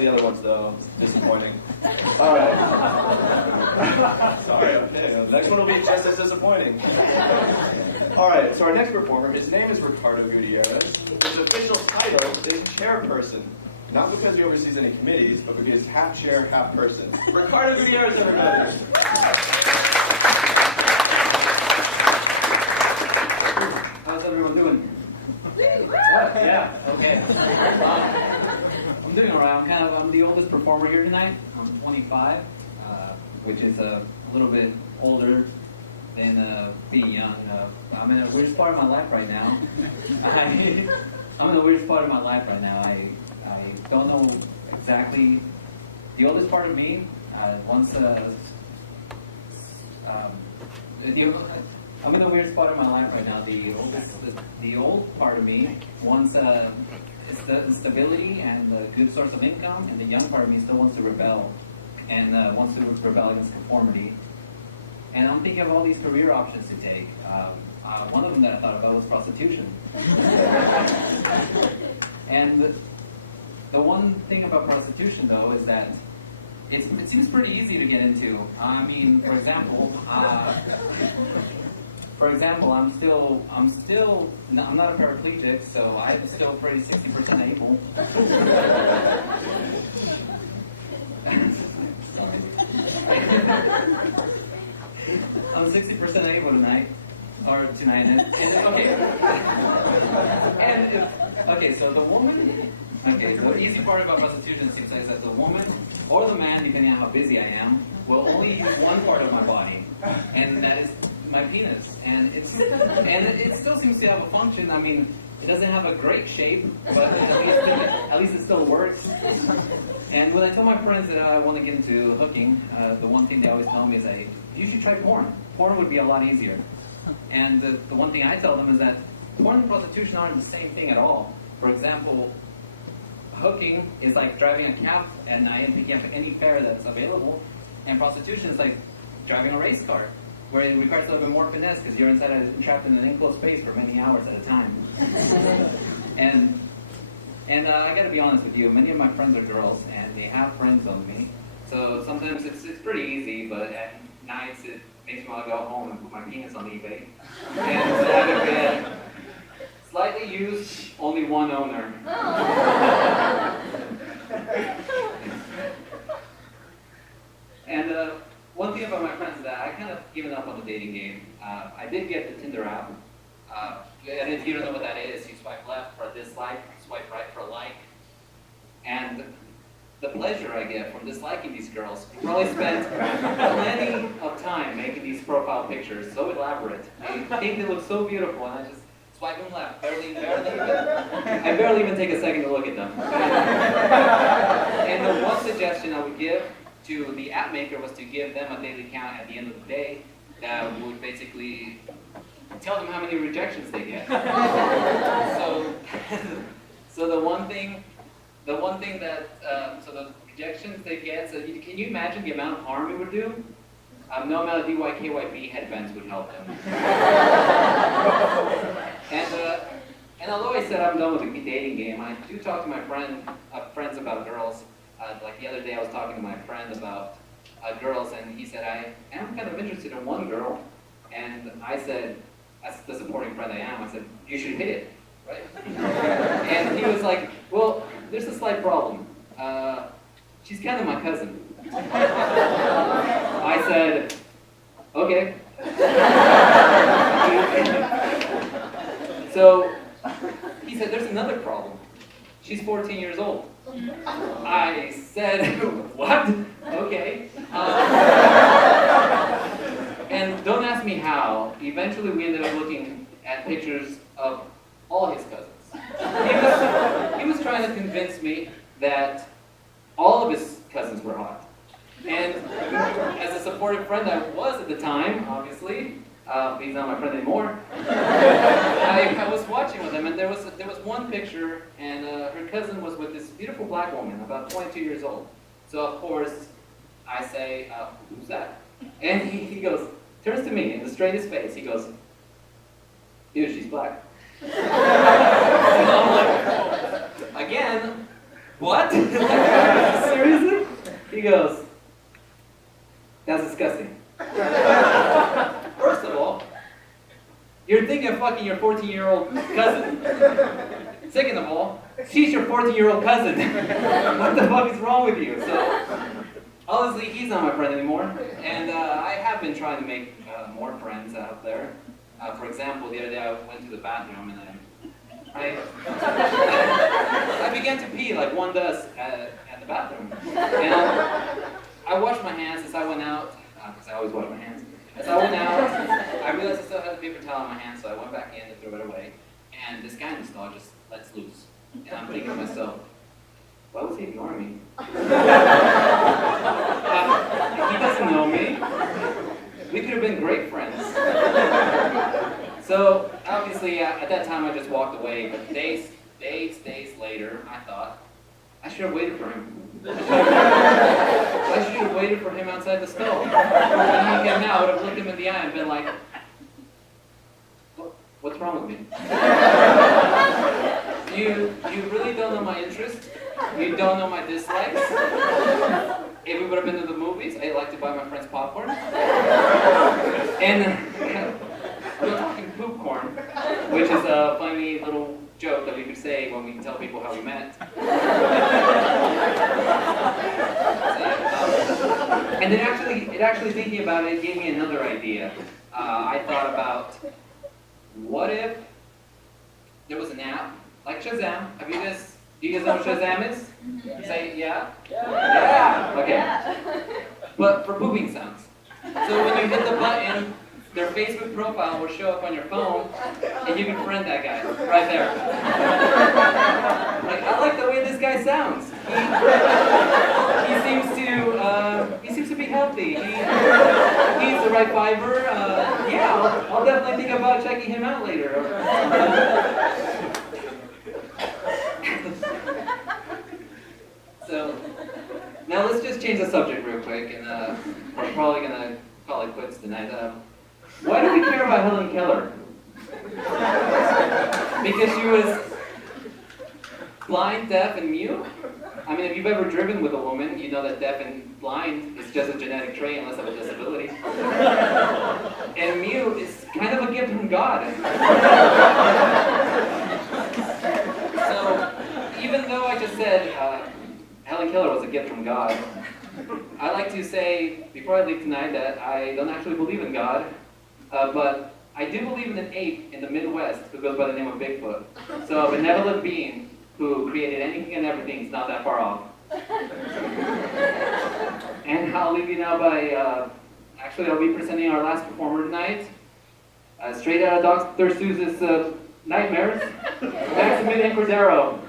the other ones, though. Disappointing. All right. Sorry, I'm kidding. The next one will be just as disappointing. All right, so our next performer, his name is Ricardo Gutierrez. His official title is chairperson. Not because he oversees any committees, but because he's half chair, half person. Ricardo Gutierrez, everybody. How's everyone doing? Yeah, okay. I'm doing alright. I'm the oldest performer here tonight. I'm 25, which is a little bit older than being young. I'm in the weirdest part of my life right now. I'm in the weirdest part of my life right now. I don't know exactly. The oldest part of me I'm in the weirdest part of my life right now. The old part of me wants stability and a good source of income, and the young part of me still wants to rebel and wants to rebel against conformity. And I'm thinking of all these career options to take. One of them that I thought about was prostitution. And the one thing about prostitution, though, is that it seems pretty easy to get into. I mean, for example, I'm not a paraplegic, so I'm still pretty 60% able. Sorry. I'm 60% able tonight. So the woman. Okay, so the easy part about prostitution seems like that the woman or the man, depending on how busy I am, will only use one part of my body, and that is my penis. And it still seems to have a function. I mean, it doesn't have a great shape, but at least it still works. And when I tell my friends that I want to get into hooking, the one thing they always tell me is that you should try porn. Porn would be a lot easier. And the one thing I tell them is that porn and prostitution aren't the same thing at all. For example, hooking is like driving a cab at night and picking up any fare that's available, and prostitution is like driving a race car, where it requires a little bit more finesse because you're trapped in an enclosed space for many hours at a time. and I got to be honest with you, many of my friends are girls, and they have friends on me, so sometimes it's pretty easy, but at nights it makes me want to go home and put my penis on eBay and have it been slightly used, only one owner. And one thing about my friends is that I kind of given up on the dating game. I did get the Tinder app. And if you don't know what that is, you swipe left for a dislike, swipe right for a like. And the pleasure I get from disliking these girls, you probably spent plenty of time making these profile pictures so elaborate. I think they look so beautiful, and I just swipe them left, I barely even take a second to look at them. And the one suggestion I would give to the app maker was to give them a daily count at the end of the day that would basically tell them how many rejections they get. So the rejections they get, so can you imagine the amount of harm it would do? No amount of DYKYB headbands would help them. And although I said I'm done with the dating game, I do talk to my friends about girls. Like the other day I was talking to my friend about girls, and he said, I am kind of interested in one girl. And I said, as the supporting friend I am, I said, you should hit it, right? And he was like, well, there's a slight problem. She's kind of my cousin. I said, okay. So he said, there's another problem. She's 14 years old. I said, what? Okay. And don't ask me how. Eventually we ended up looking at pictures of all his cousins. He was trying to convince me that all of his cousins were hot. And as a supportive friend I was at the time, obviously, he's not my friend anymore, I was watching with him, and there was one picture, and her cousin was with this beautiful black woman, about 22 years old. So of course, I say, who's that? And he goes, turns to me in the straightest face, he goes, dude, she's black. And I'm like, again, what? He goes, that's disgusting. First of all, you're thinking of fucking your 14-year-old cousin. Second of all, she's your 14-year-old cousin. What the fuck is wrong with you? So, honestly, he's not my friend anymore. And I have been trying to make more friends out there. For example, the other day I went to the bathroom and I began to pee like one does at the bathroom. And I washed my hands as I went out, because I always wash my hands. As I went out, I realized I still had the paper towel in my hand, so I went back in and threw it away. And this guy in the stall just lets loose. And I'm thinking to myself, why was he ignoring me? He doesn't know me. We could have been great friends. So, obviously, at that time I just walked away, but days later, I thought, I should have waited for him. I should have waited for him outside the stall. When he came out, I would have looked him in the eye and been like, what's wrong with me? You really don't know my interests. You don't know my dislikes. If we would have been to the movies, I like to buy my friends popcorn. And we're talking poop corn, which is a funny little joke that we could say when we tell people how we met. And then actually thinking about it gave me another idea. I thought about, what if there was an app like Shazam? Do you guys know what Shazam is? Yeah. Say yeah? Yeah. Okay. Yeah. But for pooping sounds. So when you hit the button, their Facebook profile will show up on your phone, and you can friend that guy right there. Like, I like the way this guy sounds. He seems to be healthy. He's the right fiber. Yeah, I'll definitely think about checking him out later. So, now let's just change the subject real quick, and we're probably gonna call it quits tonight. Why do we care about Helen Keller? Because she was blind, deaf, and mute? I mean, if you've ever driven with a woman, you know that deaf and blind is just a genetic trait unless of a disability. And mute is kind of a gift from God. So, even though I just said Helen Keller was a gift from God, I like to say, before I leave tonight, that I don't actually believe in God, but I do believe in an ape in the Midwest who goes by the name of Bigfoot. So a benevolent being who created anything and everything is not that far off. And I'll leave you now by, actually I'll be presenting our last performer tonight. Straight out of Dr. Seuss's Nightmares, Maximilian Cordero.